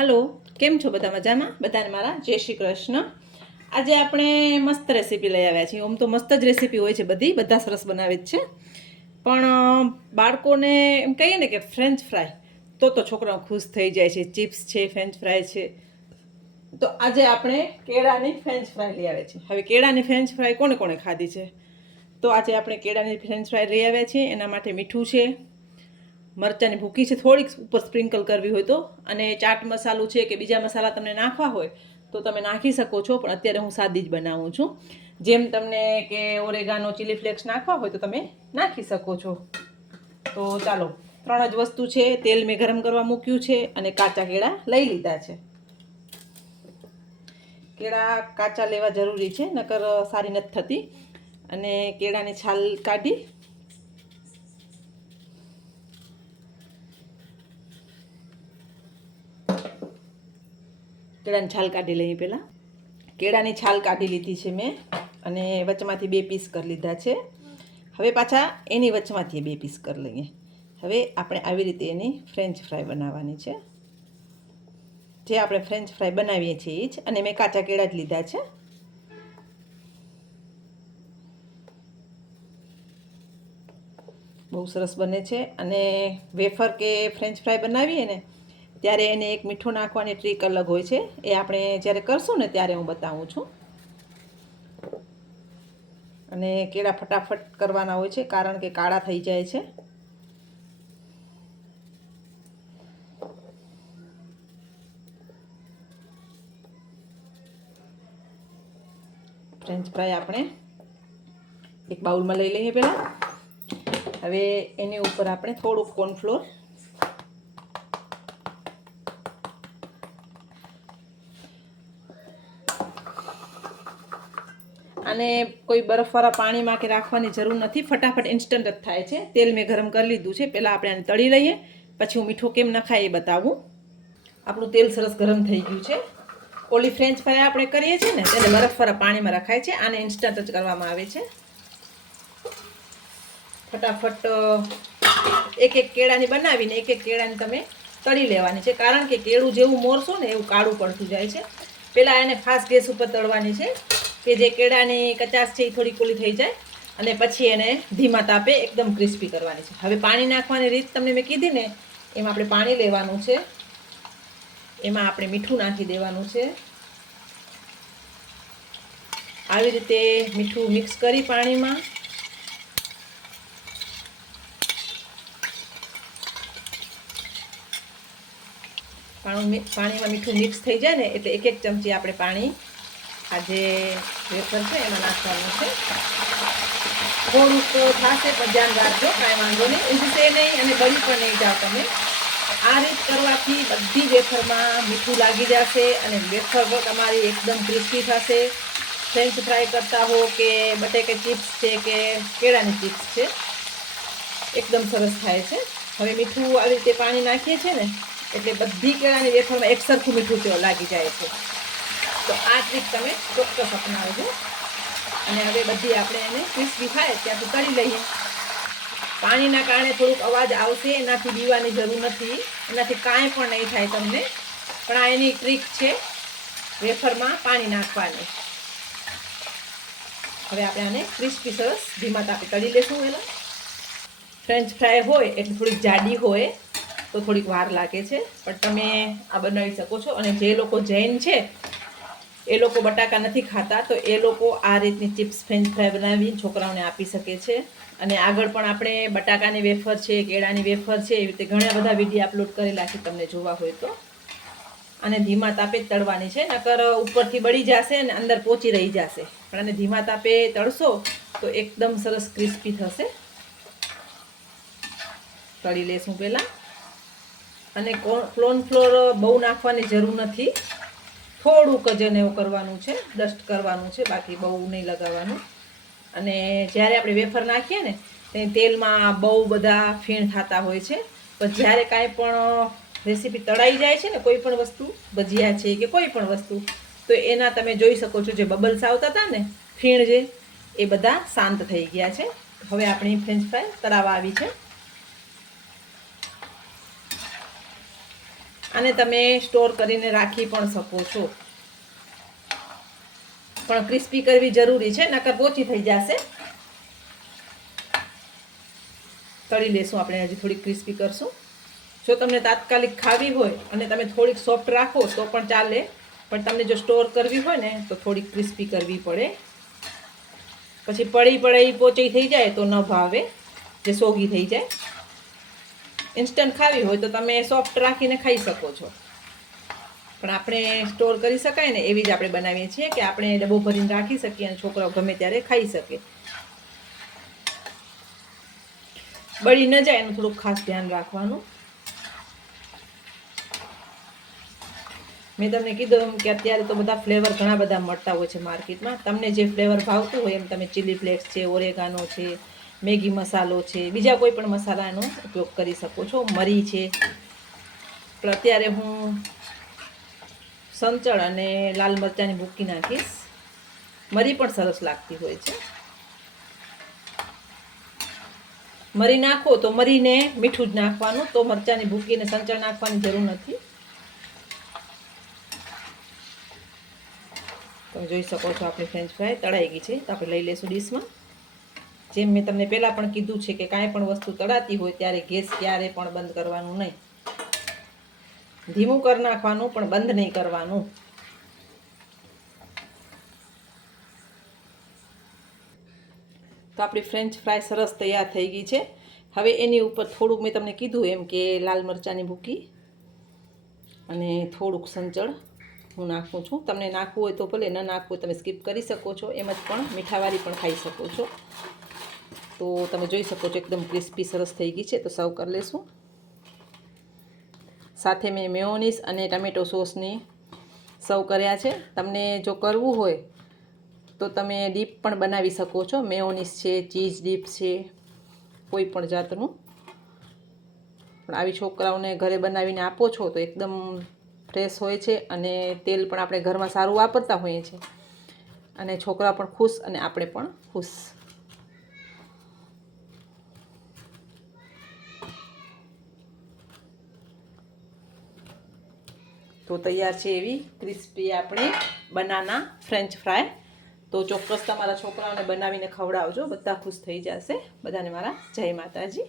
Hello केम छो बधा मजामां बधाने मारा जय श्री कृष्ण। आज આપણે મસ્ત રેસીપી લઈ આવ્યા છીએ। ઓમ તો મસ્ત જ રેસીપી હોય છે, બધા સરસ બનાવે જ છે, પણ બાળકોને એમ કહીએ ને કે ફ્રેન્ચ ફ્રાય તો છોકરાઓ ખુશ થઈ જાય છે। ચિપ્સ છે, ફ્રેન્ચ ફ્રાય છે, તો આજે આપણે કેળાની ફ્રેન્ચ ફ્રાય લઈ આવ્યા છીએ। હવે કેળાની ફ્રેન્ચ ફ્રાય કોને કોને ખાધી છે, તો આજે આપણે કેળાની ફ્રેન્ચ ફ્રાય લઈ આવ્યા છીએ। એના માટે મીઠું છે, મરચાંની ભૂકી છે, થોડીક ઉપર સ્પ્રિંકલ કરવી હોય તો, અને ચાટ મસાલો છે કે બીજા મસાલા તમને નાખવા હોય તો તમે નાખી શકો છો, પણ અત્યારે હું સાદી જ બનાવું છું। જેમ તમને કે ઓરેગાનો, ચીલી ફ્લેક્સ નાખવા હોય તો તમે નાખી શકો છો। તો ચાલો, 3 જ વસ્તુ છે। તેલ મેં ગરમ કરવા મૂક્યું છે અને કાચા કેળા લઈ લીધા છે। કેળા કાચા લેવા જરૂરી છે, નકર સારી નથી થતી। અને કેળાની છાલ કાઢી કેળાની છાલ કાઢી લઈએ। પહેલાં કેળાની છાલ કાઢી લીધી છે મેં, અને વચમાંથી 2 પીસ કરી લીધા છે। હવે પાછા એની વચમાંથી 2 પીસ કરી લઈએ। હવે આપણે આવી રીતે એની ફ્રેન્ચ ફ્રાય બનાવવાની છે, જે આપણે ફ્રેન્ચ ફ્રાય બનાવીએ છીએ એ જ। અને મેં કાચા કેળા જ લીધા છે। બહુ સરસ બને છે। અને વેફર કે ફ્રેન્ચ ફ્રાય બનાવીએ ને ત્યારે એને એક મીઠું નાખવાની ટ્રીક અલગ હોય છે, એ આપણે જ્યારે કરશું ને ત્યારે હું બતાવું છું। અને કેળા ફટાફટ કરવાના હોય છે, કારણ કે કાળા થઈ જાય છે। ફ્રેન્ચ ફ્રાય આપણે એક બાઉલમાં લઈ લઈએ પહેલાં। હવે એની ઉપર આપણે થોડુંક કોર્નફ્લોર, અને કોઈ બરફવાળા પાણીમાં કે રાખવાની જરૂર નથી, ફટાફટ ઇન્સ્ટન્ટ જ થાય છે। તેલ મેં ગરમ કરી લીધું છે, પહેલાં આપણે આને તળી લઈએ, પછી હું મીઠું કેમ નખાય એ બતાવું। આપણું તેલ સરસ ગરમ થઈ ગયું છે। ઓલી ફ્રેન્ચ ફ્રાય આપણે કરીએ છીએ ને તેને બરફવાળા પાણીમાં રખાય છે, આને ઇન્સ્ટન્ટ જ કરવામાં આવે છે। ફટાફટ એક કેળાની બનાવીને એક કેળાની તમે તળી લેવાની છે, કારણ કે કેળું જેવું મોરશો ને એવું કાળું પડતું જાય છે। પહેલાં એને ફાસ્ટ ગેસ ઉપર તળવાની છે, કે જે કેળાની કચાશ છે એ થોડી ઓલી થઈ જાય, અને પછી એને ધીમા તાપે એકદમ ક્રિસ્પી કરવાની છે। હવે પાણી નાખવાની રીત તમને મેં કીધી ને, એમાં આપણે પાણી લેવાનું છે, એમાં આપણે મીઠું નાખી દેવાનું છે। આવી રીતે મીઠું મિક્સ કરી પાણીમાં પાણીમાં મીઠું મિક્સ થઈ જાય ને એટલે એક ચમચી આપણે પાણી આ જે વેફર છે એમાં નાખવાનું છે। થોડુંક થશે પણ ધ્યાન રાખજો, કાંઈ વાંધો નહીં, ઊંઘશે નહીં અને બળી પણ નહીં જાઓ તમે। આ રીત કરવાથી બધી વેફરમાં મીઠું લાગી જશે અને વેફર તમારી એકદમ ક્રિસ્પી થશે। ફ્રેન્ચ ફ્રાય કરતા હો કે બટેકા ચિપ્સ છે કે કેળાની ચિપ્સ છે, એકદમ સરસ થાય છે। હવે મીઠું આવી રીતે પાણી નાખીએ છીએ ને એટલે બધી કેળાની વેફરમાં એક સરખું મીઠું લાગી જાય છે। તો આ ટ્રીક તમે ચોક્કસ અપનાવજો। અને હવે બધી આપણે એને ક્રિસ્પી થાય ત્યાંથી તળી લઈએ। પાણીના કારણે થોડુંક અવાજ આવશે, એનાથી બીવાની જરૂર નથી, એનાથી કાંઈ પણ નહીં થાય તમને, પણ આ એની ટ્રીક છે વેફરમાં પાણી નાખવાની। હવે આપણે આને ક્રિસ્પી સરસ ધીમા તાપે તળી લેશું। પહેલાં ફ્રેન્ચ ફ્રાય હોય એટલે થોડીક જાડી હોય તો થોડીક વાર લાગે છે, પણ તમે આ બનાવી શકો છો। અને જે લોકો જૈન છે એ લોકો બટાકા નથી ખાતા, તો એ લોકો આ રીતની ચિપ્સ ફ્રેન્ચ ફ્રાય બનાવી છોકરાઓને આપી શકે છે। અને આગળ પણ આપણે બટાકાની વેફર છે, કેળાની વેફર છે, એવી રીતે ઘણા બધા વિડીયો અપલોડ કરેલા છે, તમને જોવા હોય તો। આને ધીમા તાપે જ તળવાની છે, નકર ઉપરથી બળી જશે અને અંદર પોચી રહી જશે, પણ આને ધીમા તાપે તળશો તો એકદમ સરસ ક્રિસ્પી થશે। તળી લેશું પહેલાં। અને કોર્નફ્લોર બહુ નાખવાની જરૂર નથી, થોડુંક જ એને એવું કરવાનું છે, ડસ્ટ કરવાનું છે, બાકી બહુ નહીં લગાવવાનું। અને જ્યારે આપણે વેફર નાખીએ ને તે તેલમાં બહુ બધા ફીણ થતા હોય છે, પણ જ્યારે કાંઈ પણ રેસીપી તળાઈ જાય છે ને, કોઈ પણ વસ્તુ, ભજીયા છે કે કોઈ પણ વસ્તુ, તો એના તમે જોઈ શકો છો જે બબલ્સ આવતા હતા ને, ફીણ જે, એ બધા શાંત થઈ ગયા છે। હવે આપણી ફ્રેન્ચ ફ્રાય તળાવા આવી છે। આને તમે સ્ટોર કરીને રાખી પણ શકો છો, પણ ક્રિસ્પી કરવી જરૂરી છે, નકર પોચી થઈ જશે. તળી લેશું આપણે, હજી થોડીક ક્રિસ્પી કરશું. જો તમને તાત્કાલિક ખાવી હોય અને તમે થોડીક સોફ્ટ રાખો તો પણ ચાલે, પણ તમને જો સ્ટોર કરવી હોય ને તો થોડીક ક્રિસ્પી કરવી પડે. પછી પડી પોચી થઈ જાય તો ન ભાવે, જે સોગી થઈ જાય. ઇન્સ્ટન્ટ ખાવી હોય તો તમે સોફ્ટ રાખીને ખાઈ શકો છો, પણ આપણે સ્ટોર કરી શકાય ને એવી જ આપણે બનાવીએ છીએ કે આપણે ડબ્બો ભરીને રાખી શકીએ અને છોકરાઓ ગમે ત્યારે ખાઈ શકે. બળી ન જાય એનું થોડુંક ખાસ ધ્યાન રાખવાનું. મેં તમને કીધું કે અત્યારે તો બધા ફ્લેવર ઘણા બધા મળતા હોય છે માર્કેટમાં. તમને જે ફ્લેવર ભાવતું હોય એમ તમે ચીલી ફ્લેક્સ છે, ઓરેગાનો છે, મેગી મસાલો છે, બીજા કોઈ પણ મસાલાનો ઉપયોગ કરી શકો છો. મરી છે, પણ અત્યારે હું સંચળ અને લાલ મરચાંની ભૂકી નાખીશ. મરી પણ સરસ લાગતી હોય છે. મરી નાખો તો મરીને મીઠું જ નાખવાનું, તો મરચાંની ભૂકીને સંચળ નાખવાની જરૂર નથી. તમે જોઈ શકો છો આપણી ફ્રેન્ચ ફ્રાય તળાઈ ગઈ છે, તો આપણે લઈ લઈશું ડીશમાં. જેમ મેં તમને પહેલાં પણ કીધું છે કે કાંઈ પણ વસ્તુ તળાતી હોય ત્યારે ગેસ ક્યારે પણ બંધ કરવાનું નહીં. ધીમું કરી નાખવાનું, પણ બંધ નહીં કરવાનું. તો આપણી ફ્રેન્ચ ફ્રાય સરસ તૈયાર થઈ ગઈ છે. હવે એની ઉપર થોડુંક મેં તમને કીધું એમ કે લાલ મરચાંની ભૂકી અને થોડુંક સંચળ હું નાખું છું. તમને નાખવું હોય તો ભલે, ન નાખવું હોય તમે સ્કીપ કરી શકો છો. એમ જ પણ મીઠાવાળી પણ ખાઈ શકો છો. તો તમે જોઈ શકો છો એકદમ ક્રિસ્પી સરસ થઈ ગઈ છે. તો સર્વ કરી લેશું. સાથે મેં મેયોનીઝ અને ટમેટો સોસની સર્વ કર્યા છે. તમને જો કરવું હોય તો તમે ડીપ પણ બનાવી શકો છો. મેયોનીઝ છે, ચીઝ ડીપ છે, કોઈ પણ જાતનું. પણ આવી છોકરાઓને ઘરે બનાવીને આપો છો તો એકદમ ફ્રેશ હોય છે અને તેલ પણ આપણે ઘરમાં સારું વાપરતા હોઈએ છીએ અને છોકરા પણ ખુશ અને આપણે પણ ખુશ. તો તૈયાર છે એવી ક્રિસ્પી આપણી બનાના ફ્રેન્ચ ફ્રાય. તો ચોક્કસ તમારા છોકરાઓને બનાવીને ખવડાવજો, બધા ખુશ થઈ જશે. બધાને મારા જય માતાજી.